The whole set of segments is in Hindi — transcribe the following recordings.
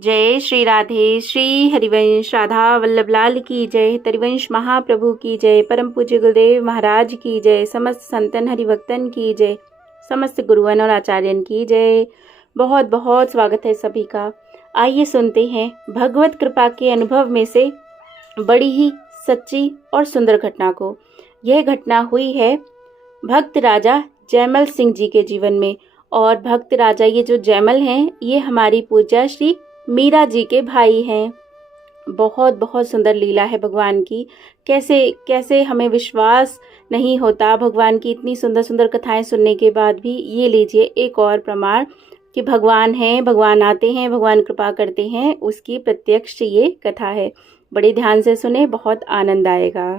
जय श्री राधे। श्री हरिवंश राधा वल्लभ लाल की जय। हरिवंश महाप्रभु की जय। परम पूज्य गुरुदेव महाराज की जय। समस्त संतन हरिभक्तन की जय। समस्त गुरुवन और आचार्यन की जय। बहुत बहुत स्वागत है सभी का। आइए सुनते हैं भगवत कृपा के अनुभव में से बड़ी ही सच्ची और सुंदर घटना को। यह घटना हुई है भक्त राजा जयमल सिंह जी के जीवन में। और भक्त राजा ये जो जयमल हैं ये हमारी पूज्या श्री मीरा जी के भाई हैं। बहुत बहुत सुंदर लीला है भगवान की। कैसे कैसे हमें विश्वास नहीं होता भगवान की इतनी सुंदर सुंदर कथाएं सुनने के बाद भी। ये लीजिए एक और प्रमाण कि भगवान हैं, भगवान आते हैं, भगवान कृपा करते हैं, उसकी प्रत्यक्ष ये कथा है। बड़े ध्यान से सुने, बहुत आनंद आएगा।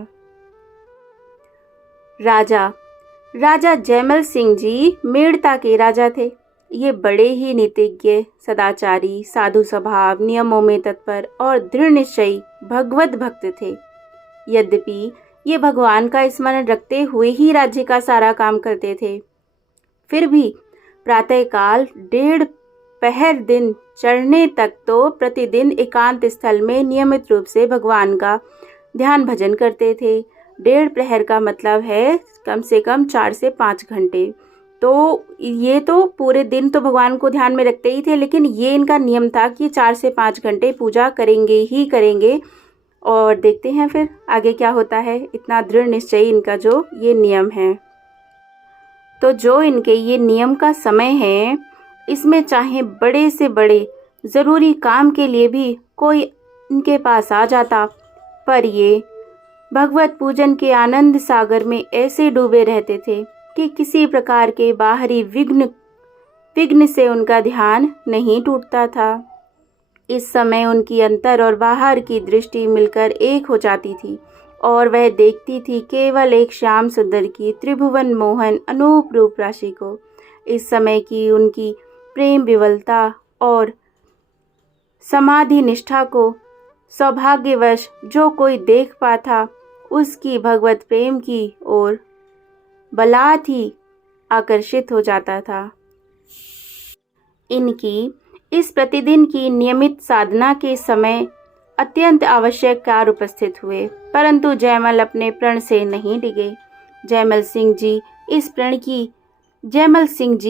राजा जयमल सिंह जी मेड़ता के राजा थे। ये बड़े ही नीतिज्ञ, सदाचारी, साधु स्वभाव, नियमों में तत्पर और दृढ़ निश्चयी भगवत भक्त थे। यद्यपि ये भगवान का स्मरण रखते हुए ही राज्य का सारा काम करते थे, फिर भी प्रातःकाल 1.5 पहर दिन चढ़ने तक तो प्रतिदिन एकांत स्थल में नियमित रूप से भगवान का ध्यान भजन करते थे। 1.5 प्रहर का मतलब है कम से कम 4 से 5 घंटे। तो ये तो पूरे दिन तो भगवान को ध्यान में रखते ही थे, लेकिन ये इनका नियम था कि 4 से 5 घंटे पूजा करेंगे ही करेंगे। और देखते हैं फिर आगे क्या होता है। इतना दृढ़ निश्चयी इनका जो ये नियम है। तो जो इनके ये नियम का समय है, इसमें चाहे बड़े से बड़े ज़रूरी काम के लिए भी कोई इनके पास आ जाता, पर ये भगवत पूजन के आनंद सागर में ऐसे डूबे रहते थे कि किसी प्रकार के बाहरी विघ्न से उनका ध्यान नहीं टूटता था। इस समय उनकी अंतर और बाहर की दृष्टि मिलकर एक हो जाती थी और वह देखती थी केवल एक श्याम सुंदर की त्रिभुवन मोहन अनूप रूप राशि को। इस समय की उनकी प्रेम विवलता और समाधि निष्ठा को सौभाग्यवश जो कोई देख पाता, उसकी भगवत प्रेम की ओर बलात् ही आकर्षित हो जाता था। इनकी इस प्रतिदिन की नियमित साधना के समय अत्यंत आवश्यक कार्य उपस्थित हुए, परंतु जयमल अपने प्रण से नहीं डिगे। जयमल सिंह जी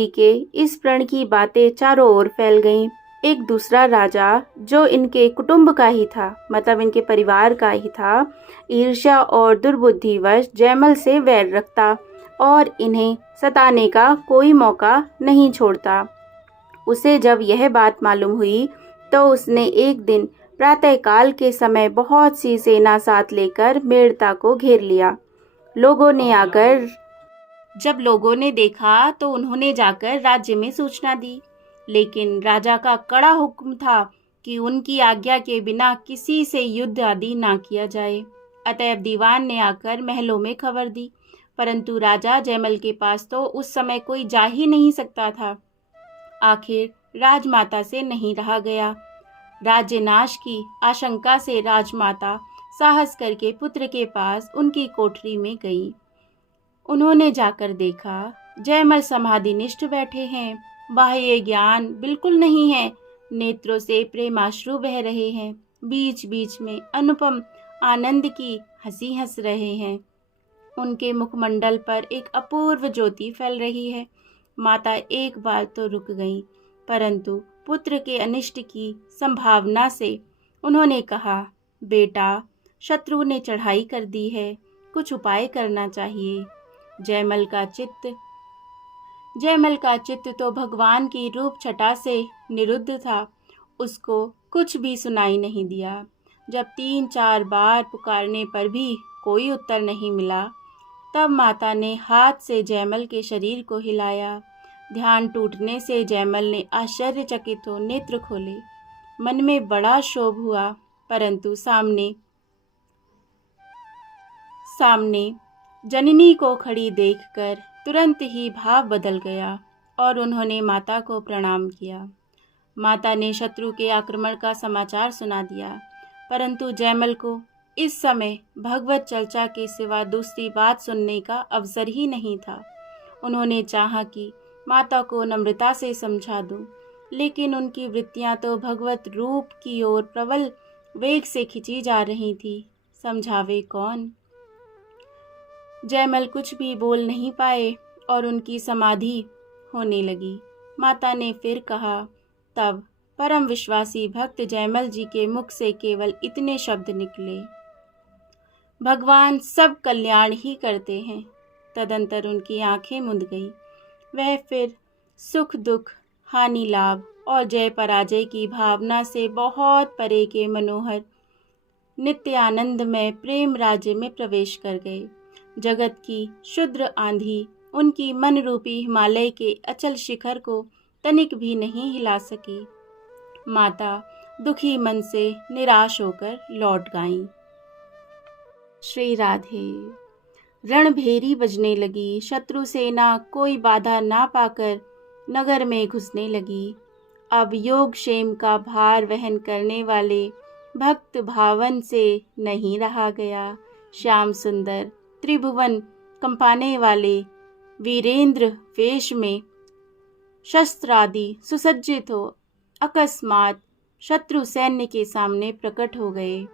के इस प्रण की बातें चारों ओर फैल गईं। एक दूसरा राजा जो इनके कुटुंब का ही था, मतलब इनके परिवार का ही था, ईर्ष्या और दुर्बुद्धिवश जयमल से वैर रखता और इन्हें सताने का कोई मौका नहीं छोड़ता। उसे जब यह बात मालूम हुई तो उसने एक दिन प्रातःकाल के समय बहुत सी सेना साथ लेकर मेड़ता को घेर लिया। जब लोगों ने देखा तो उन्होंने जाकर राज्य में सूचना दी, लेकिन राजा का कड़ा हुक्म था कि उनकी आज्ञा के बिना किसी से युद्ध आदि ना किया जाए। अतएव दीवान ने आकर महलों में खबर दी, परंतु राजा जयमल के पास तो उस समय कोई जा ही नहीं सकता था। आखिर राजमाता से नहीं रहा गया। राज्य नाश की आशंका से राजमाता साहस करके पुत्र के पास उनकी कोठरी में गई। उन्होंने जाकर देखा जयमल समाधिनिष्ठ बैठे हैं, बाह्य ज्ञान बिल्कुल नहीं है, नेत्रों से प्रेमाश्रु बह रहे हैं, बीच बीच में अनुपम आनंद की हंसी हंस रहे हैं। उनके मुखमंडल पर एक अपूर्व ज्योति फैल रही है। माता एक बार तो रुक गईं, परंतु पुत्र के अनिष्ट की संभावना से उन्होंने कहा, बेटा, शत्रु ने चढ़ाई कर दी है, कुछ उपाय करना चाहिए। जयमल का चित्त तो भगवान की रूप छटा से निरुद्ध था। उसको कुछ भी सुनाई नहीं दिया। जब 3-4 बार पुकारने पर भी कोई उत्तर नहीं मिला, तब माता ने हाथ से जयमल के शरीर को हिलाया। ध्यान टूटने से जयमल ने आश्चर्यचकित हो नेत्र खोले। मन में बड़ा क्षोभ हुआ, परंतु सामने जननी को खड़ी देखकर तुरंत ही भाव बदल गया और उन्होंने माता को प्रणाम किया। माता ने शत्रु के आक्रमण का समाचार सुना दिया, परंतु जयमल को इस समय भगवत चर्चा के सिवा दूसरी बात सुनने का अवसर ही नहीं था। उन्होंने चाहा कि माता को नम्रता से समझा दूं, लेकिन उनकी वृत्तियां तो भगवत रूप की ओर प्रबल वेग से खिंची जा रही थी। समझावे कौन। जयमल कुछ भी बोल नहीं पाए और उनकी समाधि होने लगी। माता ने फिर कहा। तब परम विश्वासी भक्त जयमल जी के मुख से केवल इतने शब्द निकले, भगवान सब कल्याण ही करते हैं। तदंतर उनकी आंखें मुंद गई। वह फिर सुख दुख, हानि लाभ और जय पराजय की भावना से बहुत परे के मनोहर नित्य आनंदमय प्रेम राज्य में प्रवेश कर गए। जगत की शुद्र आंधी उनकी मन रूपी हिमालय के अचल शिखर को तनिक भी नहीं हिला सकी। माता दुखी मन से निराश होकर लौट गईं। श्री राधे। रणभेरी बजने लगी। शत्रु सेना कोई बाधा ना पाकर नगर में घुसने लगी। अब योग क्षेम का भार वहन करने वाले भक्त भावन से नहीं रहा गया। श्याम सुंदर त्रिभुवन कंपाने वाले वीरेंद्र वेश में शस्त्रादि सुसज्जित हो अकस्मात शत्रु सैन्य के सामने प्रकट हो गए।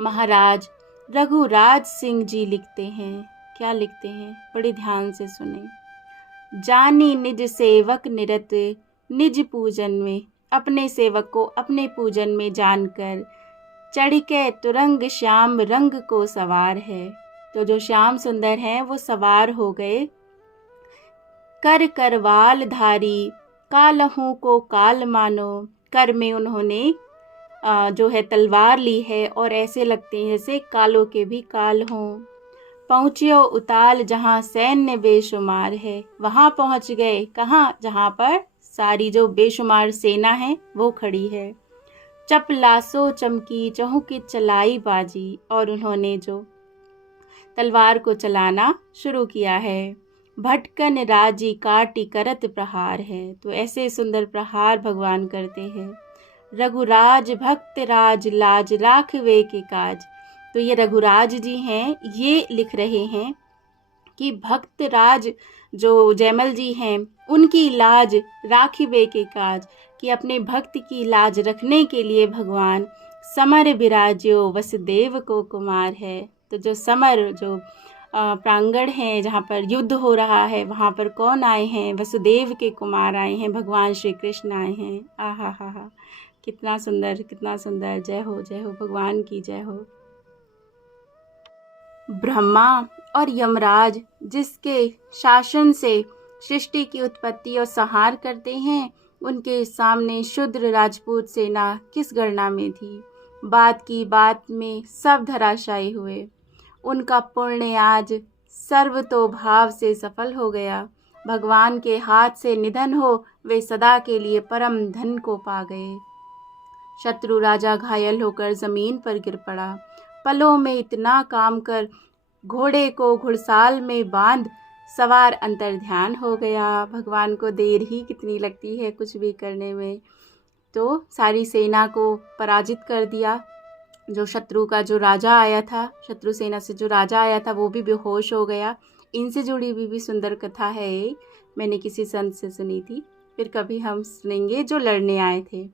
महाराज रघुराज सिंह जी लिखते हैं। क्या लिखते हैं? बड़े ध्यान से सुने। जानी निज सेवक निरत निज पूजन में, अपने सेवक को अपने पूजन में जानकर चढ़ के तुरंग श्याम रंग को सवार है। तो जो श्याम सुंदर हैं वो सवार हो गए। कर करवाल धारी कालहू को काल मानो। कर में उन्होंने जो है तलवार ली है और ऐसे लगते हैं जैसे कालों के भी काल हों। पहुँचियो उताल जहाँ सैन्य बेशुमार है। वहाँ पहुँच गए। कहाँ? जहाँ पर सारी जो बेशुमार सेना है वो खड़ी है। चपलासो चमकी चहुकी चलाई बाजी। और उन्होंने जो तलवार को चलाना शुरू किया है। भटकन राजी काटी करत प्रहार है। तो ऐसे सुंदर प्रहार भगवान करते हैं। रघुराज भक्त राज लाज राखवे के काज। तो ये रघुराज जी हैं, ये लिख रहे हैं कि भक्त राज जो जयमल जी हैं उनकी लाज राखिबे के काज, कि अपने भक्त की लाज रखने के लिए भगवान समर बिराज्यो वसुदेव को कुमार है। तो जो समर जो प्रांगण है जहाँ पर युद्ध हो रहा है वहाँ पर कौन आए हैं? वसुदेव के कुमार आए हैं, भगवान श्री कृष्ण आए हैं। आहा हा हा, कितना सुंदर, कितना सुंदर। जय हो भगवान की जय हो। ब्रह्मा और यमराज जिसके शासन से सृष्टि की उत्पत्ति और संहार करते हैं, उनके सामने शूद्र राजपूत सेना किस गणना में थी। बात की बात में सब धराशायी हुए। उनका पुण्य आज सर्वतोभाव से सफल हो गया। भगवान के हाथ से निधन हो वे सदा के लिए परम धन को पा गए। शत्रु राजा घायल होकर जमीन पर गिर पड़ा। पलों में इतना काम कर घोड़े को घुड़साल में बांध सवार अंतर ध्यान हो गया। भगवान को देर ही कितनी लगती है कुछ भी करने में। तो सारी सेना को पराजित कर दिया। जो शत्रु का जो राजा आया था, शत्रु सेना से जो राजा आया था वो भी बेहोश हो गया। इनसे जुड़ी हुई भी सुंदर कथा है, मैंने किसी संत से सुनी थी, फिर कभी हम सुनेंगे, जो लड़ने आए थे।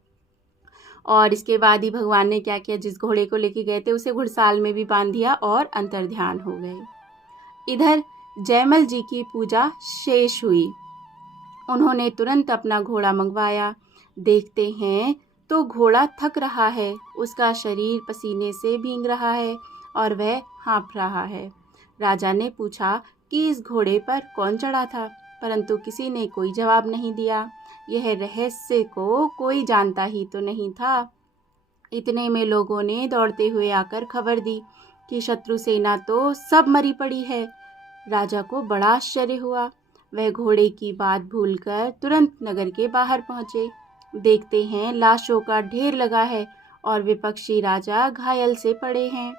और इसके बाद ही भगवान ने क्या किया, जिस घोड़े को लेके गए थे उसे घुड़साल में भी बांध दिया और अंतर ध्यान हो गए। इधर जयमल जी की पूजा शेष हुई। उन्होंने तुरंत अपना घोड़ा मंगवाया। देखते हैं तो घोड़ा थक रहा है, उसका शरीर पसीने से भीग रहा है और वह हाँफ रहा है। राजा ने पूछा कि इस घोड़े पर कौन चढ़ा था, परंतु किसी ने कोई जवाब नहीं दिया। यह रहस्य को कोई जानता ही तो नहीं था। इतने में लोगों ने दौड़ते हुए आकर खबर दी कि शत्रु सेना तो सब मरी पड़ी है। राजा को बड़ा आश्चर्य हुआ। वह घोड़े की बात भूलकर तुरंत नगर के बाहर पहुँचे। देखते हैं लाशों का ढेर लगा है और विपक्षी राजा घायल से पड़े हैं।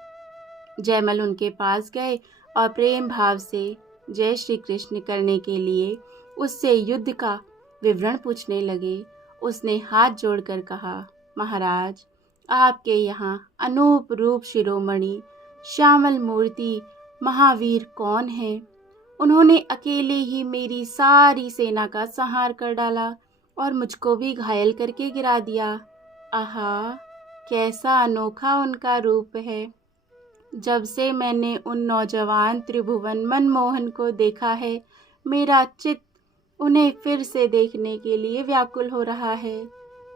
जयमल उनके पास गए और प्रेम भाव से जय श्री कृष्ण करने के लिए उससे युद्ध का विवरण पूछने लगे। उसने हाथ जोड़कर कहा, महाराज, आपके यहाँ अनूप रूप शिरोमणि श्यामल मूर्ति महावीर कौन है? उन्होंने अकेले ही मेरी सारी सेना का संहार कर डाला। और मुझको भी घायल करके गिरा दिया। आहा, कैसा अनोखा उनका रूप है। जब से मैंने उन नौजवान त्रिभुवन मनमोहन को देखा है, मेरा चित्त उन्हें फिर से देखने के लिए व्याकुल हो रहा है।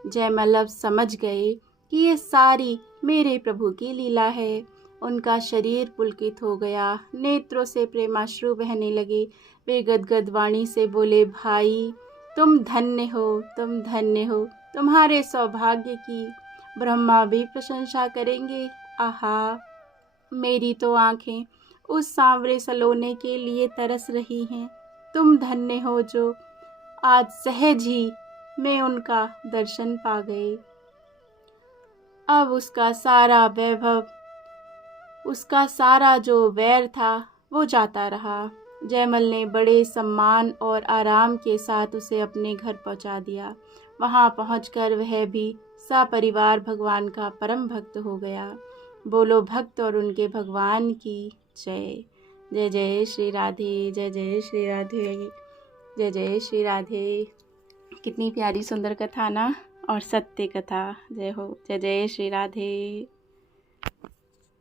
जयमल अब समझ गए कि ये सारी मेरे प्रभु की लीला है। उनका शरीर पुलकित हो गया, नेत्रों से प्रेमाश्रु बहने लगे। वे गदगद वाणी से बोले, भाई तुम धन्य हो, तुम धन्य हो। तुम्हारे सौभाग्य की ब्रह्मा भी प्रशंसा करेंगे। आहा, मेरी तो आंखें उस सांवरे सलोने के लिए तरस रही हैं। तुम धन्य हो जो आज सहज ही में उनका दर्शन पा गए। अब उसका सारा वैभव, उसका सारा जो वैर था वो जाता रहा। जयमल ने बड़े सम्मान और आराम के साथ उसे अपने घर पहुंचा दिया। वहां पहुंचकर वह भी सपरिवार भगवान का परम भक्त हो गया। बोलो भक्त और उनके भगवान की जय। जय जय श्री राधे, जय जय श्री राधे, जय जय श्री राधे। कितनी प्यारी सुंदर कथा ना, और सत्य कथा। जय हो, जय जय श्री राधे।